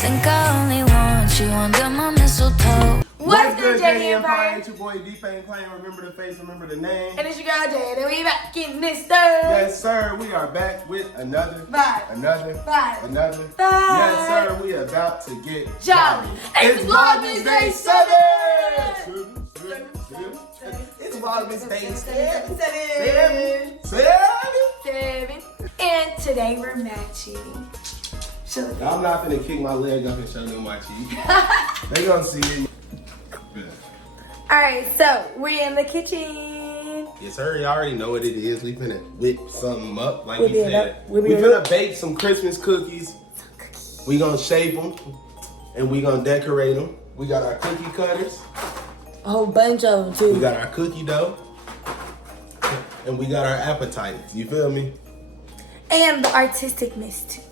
Think I only want you under my mistletoe. What's good, JD Empire? It's your boy D-Pain Claim. Remember the face, remember the name. And it's your girl Jade, and we back in this stuff. Yes, sir. We are back with another Vibe. Another. Vibe. Yes, sir. We are about to get Jolly. It's Vlogmas Day 7. It's Vlogmas Day 7. And today we're matching. I'm not finna kick my leg up and show them my cheek. They gonna see it. Alright, so we're in the kitchen. Yes, sir. You already know what it is. We finna whip something up, like Whip we it said. up. Whip We it finna up. bake some Christmas cookies. We gonna shape them, and we gonna decorate them. We got our cookie cutters. A whole bunch of them too. We got our cookie dough, and we got our appetizers. You feel me? And the artisticness too.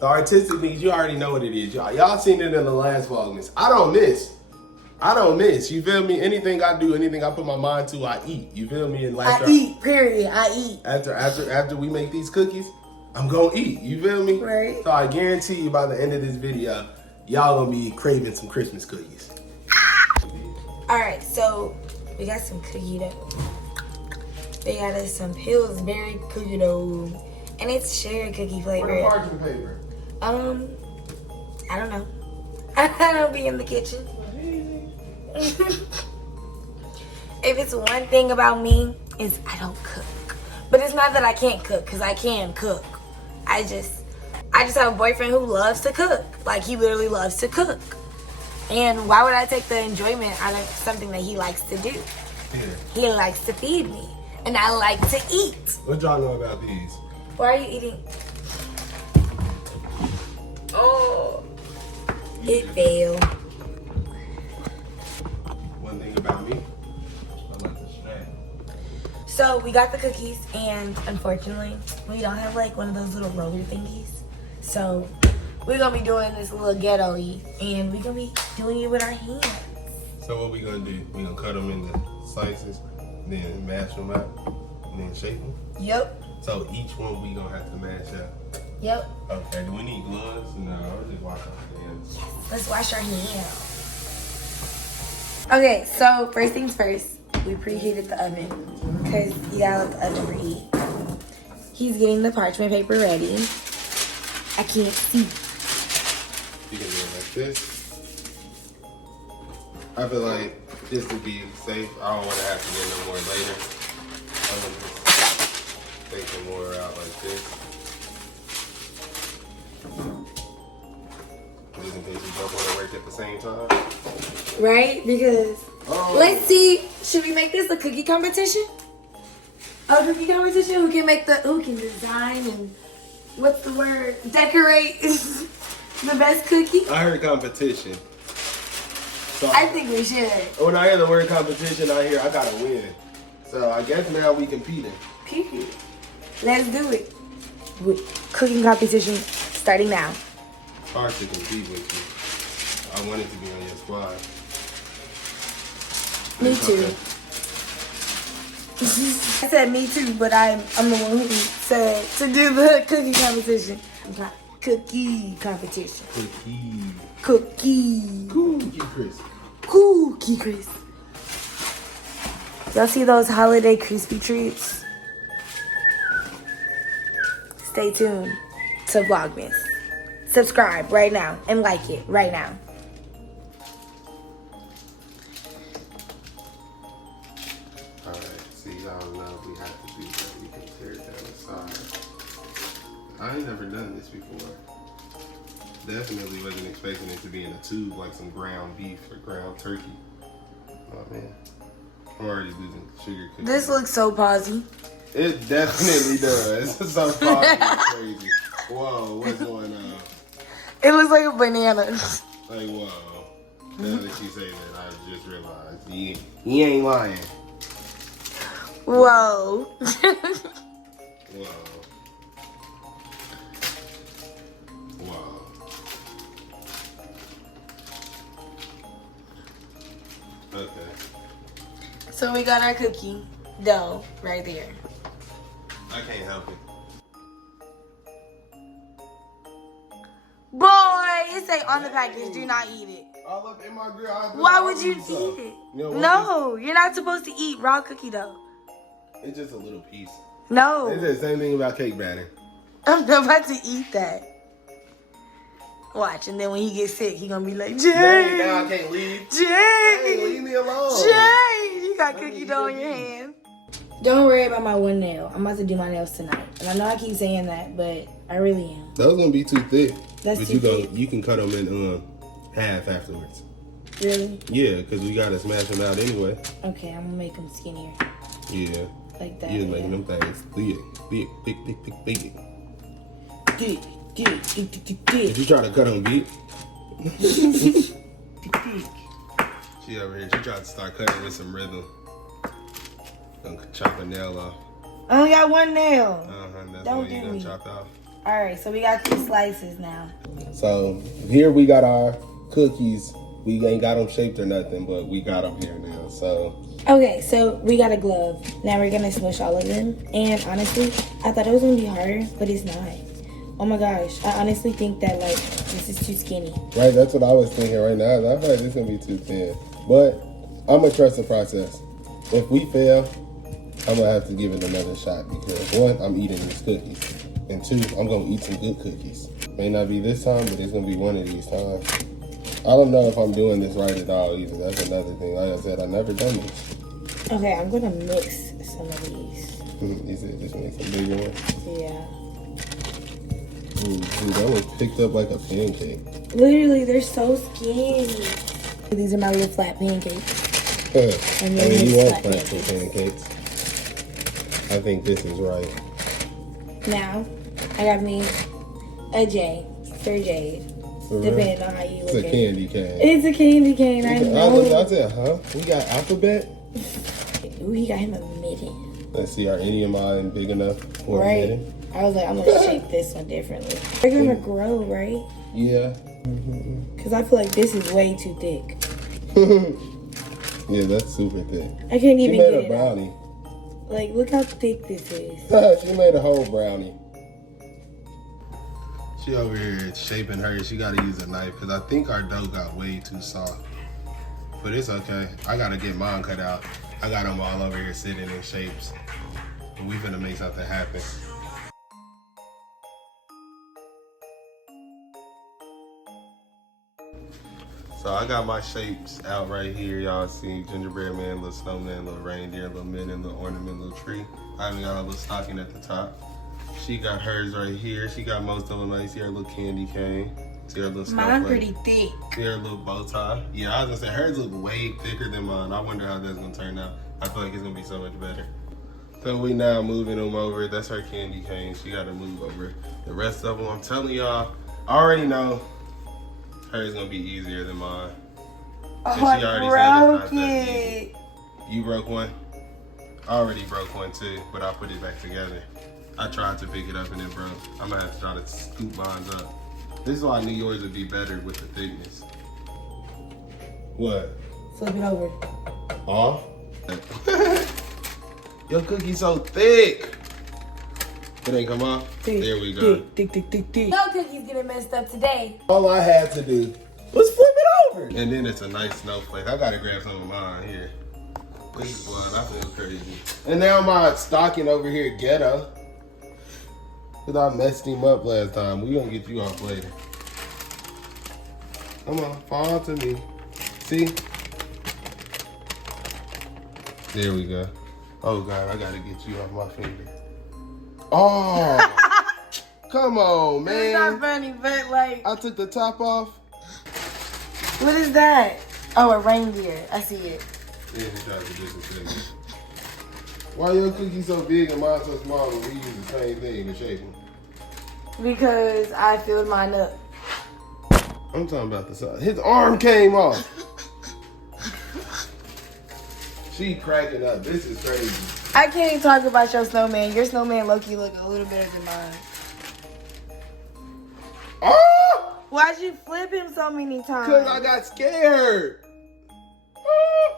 The artistic things, you already know what it is. Y'all seen it in the last Vlogmas. I don't miss. You feel me? Anything I do, anything I put my mind to, I eat. You feel me? And I eat, period. I eat. After we make these cookies, I'm gonna eat. You feel me? Right. So I guarantee you by the end of this video, y'all gonna be craving some Christmas cookies. Alright, so we got some cookie dough. We got us some Pillsbury cookie dough. And it's cherry cookie flavor. Where the parchment paper? I don't know. I don't be in the kitchen. If it's one thing about me, is I don't cook. But it's not that I can't cook, because I can cook. I just have a boyfriend who loves to cook. Like, he literally loves to cook. And why would I take the enjoyment out of something that he likes to do? Yeah. He likes to feed me. And I like to eat. What y'all know about these? Why are you eating? Oh, it failed. One thing about me, I like to strap. So we got the cookies, and unfortunately, we don't have like one of those little roller thingies. So we're gonna be doing this little ghetto-y, and we're gonna be doing it with our hands. So what we gonna do? We gonna cut them into slices, then mash them out, and then shape them. Yep. So each one we gonna have to mash up. Yep. Okay, do we need gloves? No, I'll just wash our hands. Let's wash our hands. Okay, so first things first, we preheated the oven because you gotta let the oven preheat. He's getting the parchment paper ready. I can't see. You can do it like this. I feel like just to be safe, I don't want to have to get no more later. I'm gonna just take some more out like this. Just in case you both want to work at the same time. Right? Because let's see, should we make this a cookie competition? A cookie competition? Who can design and what's the word? Decorate the best cookie? I heard competition. So I think we should. when I hear the word competition, I hear I gotta win. So I guess now we competing. Period. Let's do it. Cooking competition starting now. It's hard to compete with you. I wanted to be on your squad. Me too. I said me too, but I'm the one who said to do the cookie competition. Cookie competition. Cookie. Cookie crisp. Cookie crisp. Y'all see those holiday crispy treats? Stay tuned to Vlogmas. Subscribe right now and like it right now. Alright, see y'all know we have to do that. We can tear it down the side. I ain't never done this before. Definitely wasn't expecting it to be in a tube like some ground beef or ground turkey. Oh man. I'm already losing sugar cookies. This looks so pausy. It definitely does. It's so fucking crazy. Whoa, what's going on? It looks like a banana. Like, whoa. Now that she say that, I just realized he ain't lying. Whoa. Whoa. Whoa. Okay. So we got our cookie dough right there. I can't help it. Boy, it say on the package, do not eat it. All up in my grill. Why would you eat it? No, you're not supposed to eat raw cookie dough. It's just a little piece. No. They said the same thing about cake batter. I'm not about to eat that. Watch, and then when he gets sick, he gonna be like, Jay. Dang, now I can't leave. Jay. Hey, leave me alone. Jay. You got cookie dough in your hand. Don't worry about my one nail. I'm about to do my nails tonight. And I know I keep saying that, but I really am. Those gonna be too thick. That's but too thick. You can cut them in half afterwards. Really? Yeah, because we gotta smash them out anyway. Okay, I'm gonna make them skinnier. Yeah. Like that. You're making them things big. Did you try to cut them big? She over here, she tried to start cutting with some rhythm. Gonna chop a nail off. I only got one nail. That's Don't what you're do gonna me. chop off. Alright, so we got 2 slices now. So here we got our cookies. We ain't got them shaped or nothing, but we got them here now. So Okay, so we got a glove. Now we're gonna smush all of them. And honestly, I thought it was gonna be harder, but it's not. Oh my gosh, I honestly think that like this is too skinny. right, that's what I was thinking right now. I feel like this gonna be too thin, but I'm gonna trust the process. If we fail, I'm gonna have to give it another shot because 1, I'm eating these cookies, and 2, I'm gonna eat some good cookies. May not be this time, but it's gonna be one of these times. I don't know if I'm doing this right at all either. That's another thing. Like I said, I've never done this. Okay, I'm gonna mix some of these. You said just make some bigger ones. Yeah. Ooh, dude, that one picked up like a pancake. Literally, they're so skinny. These are my little flat pancakes. I then mean, his you want flat flat pancakes. I think this is right. Now, I got me a J for Jade. Depending on how you It's look a at candy it. cane. It's a candy cane, I know. I said, huh? We got alphabet? Ooh, he got him a mitten. Let's see, are any of mine big enough for a Right. mitten? I was like, I'm gonna shape this one differently. They're gonna grow, right? Yeah. Because I feel like this is way too thick. Yeah, that's super thick. I can't She even made get a it brownie. out. Like, look how thick this is. She made a whole brownie. She over here shaping hers. She gotta use a knife because I think our dough got way too soft. But it's okay. I gotta get mine cut out. I got them all over here sitting in shapes. And we finna make something happen. So I got my shapes out right here. Y'all see gingerbread man, little snowman, little reindeer, little mitten, little ornament, little tree. I even got a little stocking at the top. She got hers right here. She got most of them. You see her little candy cane. See her little snowflake. Mine pretty thick. See her little bow tie. Yeah, I was gonna say hers look way thicker than mine. I wonder how that's gonna turn out. I feel like it's gonna be so much better. So we now moving them over. That's her candy cane. She gotta move over the rest of them. I'm telling y'all, I already know hers gonna be easier than mine. Oh, She already I said broke it's not that it. You broke one? I already broke one too, but I put it back together. I tried to pick it up and it broke. I'm gonna have to try to scoop mine up. This is why I knew yours would be better with the thickness. What? Flip it over. Off? Your cookie's so thick. It ain't come off? Thick, There we go. thick. No cookies getting messed up today. All I had to do was flip it over. And then it's a nice snowflake. I gotta grab some of mine here. Please, blood, I feel crazy. And now my stocking over here ghetto. Cause I messed him up last time. We gonna get you off later. Come on, fall to me. See? There we go. Oh God, I gotta get you off my finger. Oh, come on, man. It's not funny, but like, I took the top off. what is that? Oh, a reindeer. I see it. Yeah, he tried to disrespect me. Why your cookie so big and mine so small when we use the same thing to shape them? Because I filled mine up. I'm talking about the size. His arm came off. She cracking up. This is crazy. I can't talk about your snowman. Your snowman low-key look a little better than mine. Oh! Why'd you flip him so many times? Because I got scared. Oh!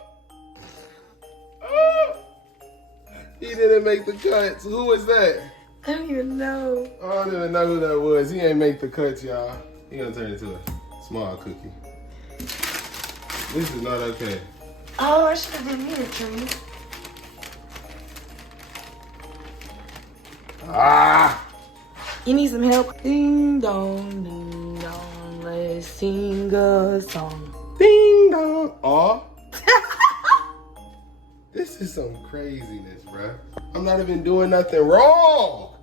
Oh! He didn't make the cuts. Who was that? I don't even know. I don't even know who that was. He ain't make the cuts, y'all. He gonna turn into a Small cookie. This is not okay. Oh, I should have did me a treat. Ah! You need some help? Ding dong, let's sing a song. Ding dong. Oh. This is some craziness, bruh. I'm not even doing nothing wrong.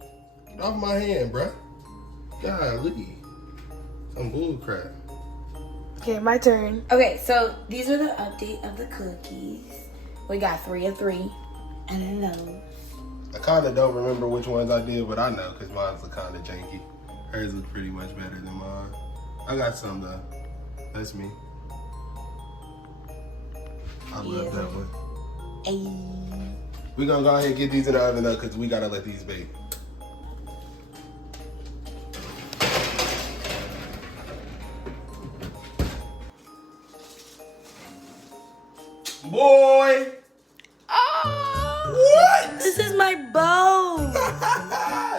Get off my hand, bruh. Golly. Some bull crap. Okay, my turn. Okay, so these are the update of the cookies. We got 3 of 3. I don't know. I kind of don't remember which ones I did, but I know because mine's are kind of janky. Hers look pretty much better than mine. I got some though. That's me. I love that one. Ayy. We're gonna go ahead and get these in the oven though because we gotta let these bake. Boy! Oh, What? this is my bow.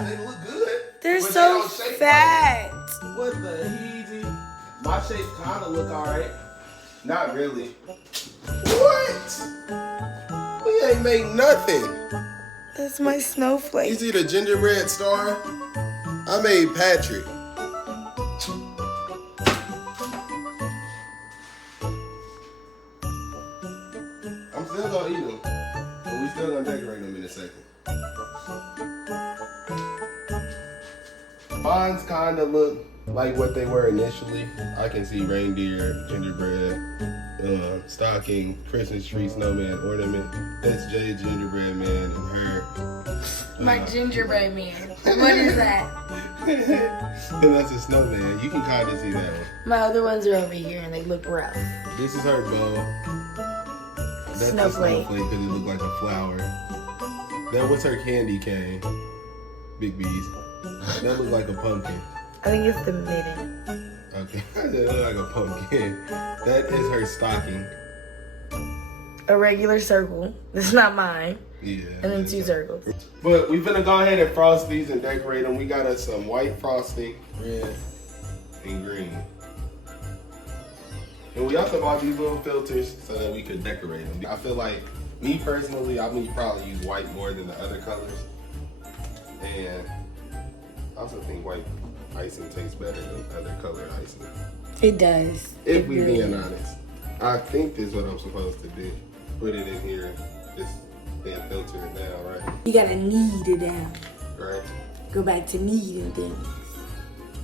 They look good. They're but so they don't shape fat. right. What the heezy? My shapes kind of look alright. Not really. What? We ain't make nothing. That's my snowflake. You see the gingerbread star? I made Patrick. I'm still gonna eat them, but we still gonna decorate them in a second. Mine's kinda look like what they were initially. I can see reindeer, gingerbread, stocking, Christmas tree, snowman, ornament. That's Jay's gingerbread man and her. My gingerbread man. What is that? And that's a snowman. You can kind of see that one. My other ones are over here and they look rough. This is her bow. That's Snowflake. a snowflake because it looked like a flower. That was her candy cane. Big bees. That looked like a pumpkin. I think it's the midden. Okay, that looked like a pumpkin. That is her stocking. A regular circle. This is not mine. Yeah. And then 2 circles. But we finna go ahead and frost these and decorate them. We got us some white frosting, red, and green. And we also bought these little filters so that we could decorate them. I feel like, me personally, I would probably use white more than the other colors. And I also think white icing tastes better than other colored icing. It does. If we being honest. I think this is what I'm supposed to do. Put it in here, just then filter it down, right? You gotta knead it down. Right? Go back to kneading things.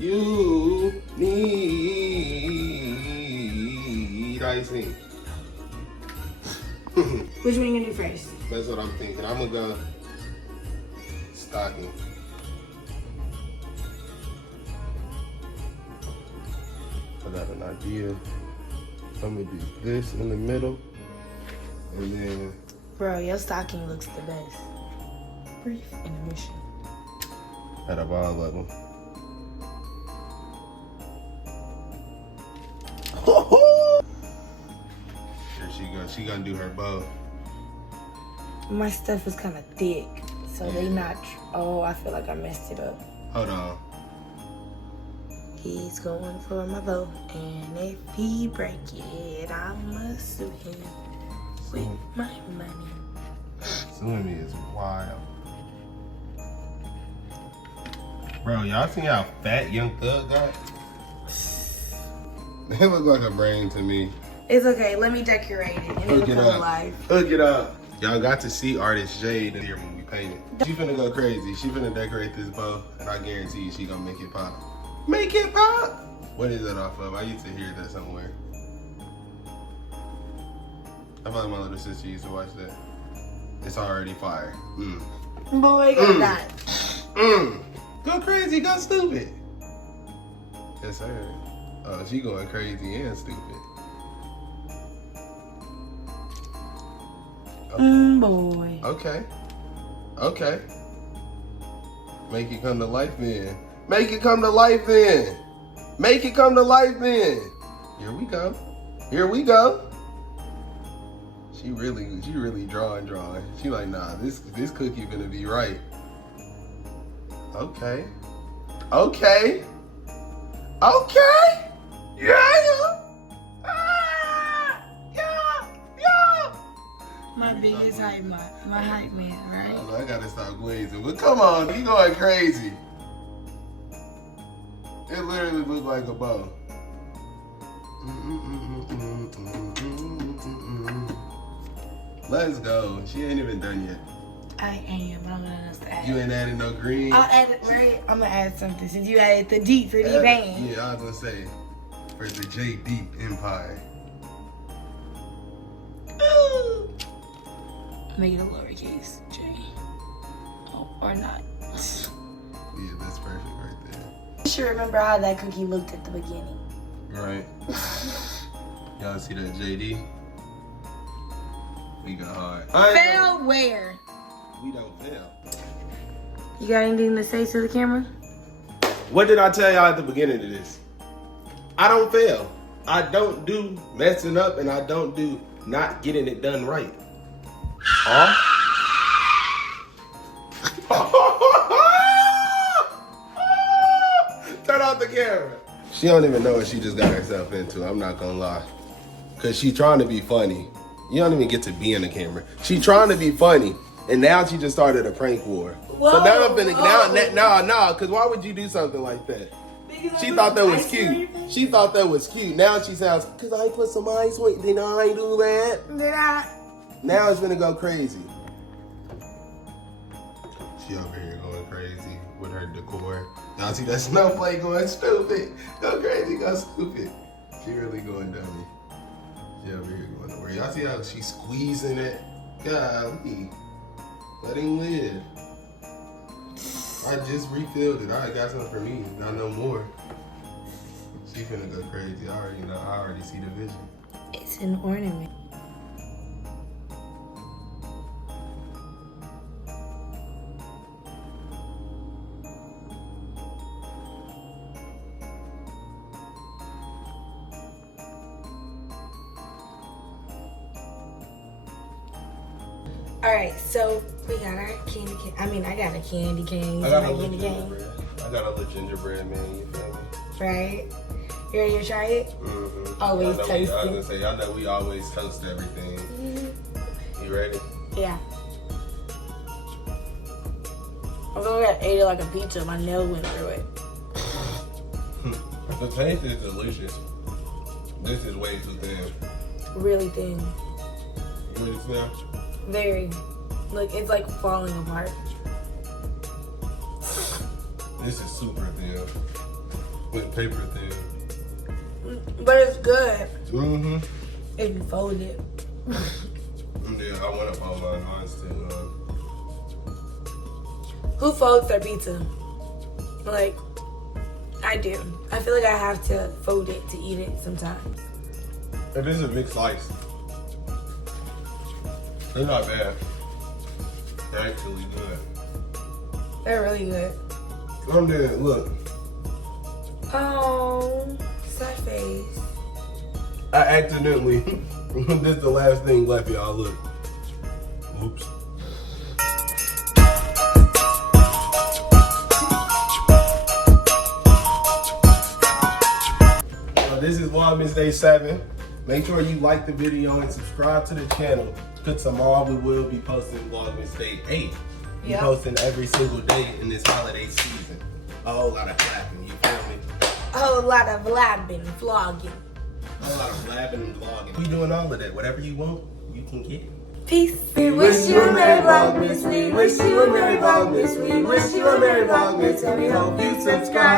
You need icing. Which one you gonna do first? That's what I'm thinking. I'm gonna go stocking. I got an idea. I'm gonna do this in the middle, and then Bro, your stocking looks the best. Brief intermission. out of all of them. There she goes. She gonna do her bow. My stuff is kind of thick, so they not. Oh, I feel like I messed it up. Hold on. He's going for my bow, and if he break it, I'ma sue him with my money. Suing me is wild. Bro, y'all see how fat Young Thug got? It look like a brain to me. It's okay. Let me decorate it, and Hook it'll it come up. alive. Hook it up. Y'all got to see Artist Jade here when we painted. She finna go crazy. She finna decorate this bow, and I guarantee you she gonna make it pop. Make it pop! What is that off of? I used to hear that somewhere. I feel like my little sister used to watch that. It's already fire. Boy, go die. Go crazy, go stupid. Yes, sir. Oh, she going crazy and stupid. Boy. Okay. Okay. Make it come to life then. Make it come to life then. Make it come to life then. Here we go. Here we go. She really drawing. She like, nah, this cookie gonna be right. Okay. Okay. Okay. My biggest hype man, my hype man, right? Oh, I gotta stop glazing. But come on, you going crazy. It literally looked like a bow. Let's go. She ain't even done yet. I am. I'm gonna add. You ain't adding no green? I'll add it, right? I'm gonna add something since you added the deep for the bang. Yeah, I was gonna say, for the J Deep Empire. Make it a lowercase J. Oh, or not. Yeah, that's perfect right there. You should remember how that cookie looked at the beginning. Right. Y'all see that JD? We got hard. Fail where? We don't fail. You got anything to say to the camera? What did I tell y'all at the beginning of this? I don't fail. I don't do messing up, and I don't do not getting it done right. Huh? Turn off the camera. She don't even know what she just got herself into. I'm not gonna lie. Cause she trying to be funny. You don't even get to be in the camera. She trying to be funny, and now she just started a prank war. Whoa, so now I'm finna no. Cause why would you do something like that? She thought that was cute. She thought that was cute. Now she sounds, cause I put some ice with. Did I do that? Did I? Now it's gonna go crazy. She over here going crazy with her decor. Y'all see that snowflake going stupid. Go crazy, go stupid. She really going dummy. She over here going nowhere. Y'all see how she's squeezing it? Golly. Let him live. I just refilled it. I got something for me. Not no more. She finna go crazy. I already know. I already see the vision. It's an ornament. All right, so we got our candy cane. I mean, I got a candy cane. I got a candy little cane, gingerbread. I got a little gingerbread, man. You feel me? right? You ready to try it? Mm-hmm. Always I was toast gonna it. say, y'all know we always toast everything. Mm-hmm. You ready? Yeah. I feel like I ate it like a pizza. My nail went through it. The taste is delicious. This is way too thin. Really thin. Really thin? Very. Look, it's like falling apart. This is super thin. With paper thin. But it's good. Mm-hmm. If you fold it. Yeah, I want to fold mine too. Who folds their pizza? Like, I do. I feel like I have to fold it to eat it sometimes. It is a big slice. They're not bad. They're actually good. They're really good. I'm dead. Look. Oh, sad face. I accidentally. This is the last thing left, y'all. Look. Oops. This is Vlogmas Day 7. Make sure you like the video and subscribe to the channel. Because tomorrow we will be posting Vlogmas Day 8. We're posting every single day in this holiday season. A whole lot of clapping, you feel me? A whole lot of blabbing, vlogging. A whole lot of blabbing and vlogging. We doing all of that. Whatever you want, you can get it. Peace. We wish you a Merry Vlogmas. We wish you a Merry Vlogmas. We wish you a Merry Vlogmas. And we hope you subscribe.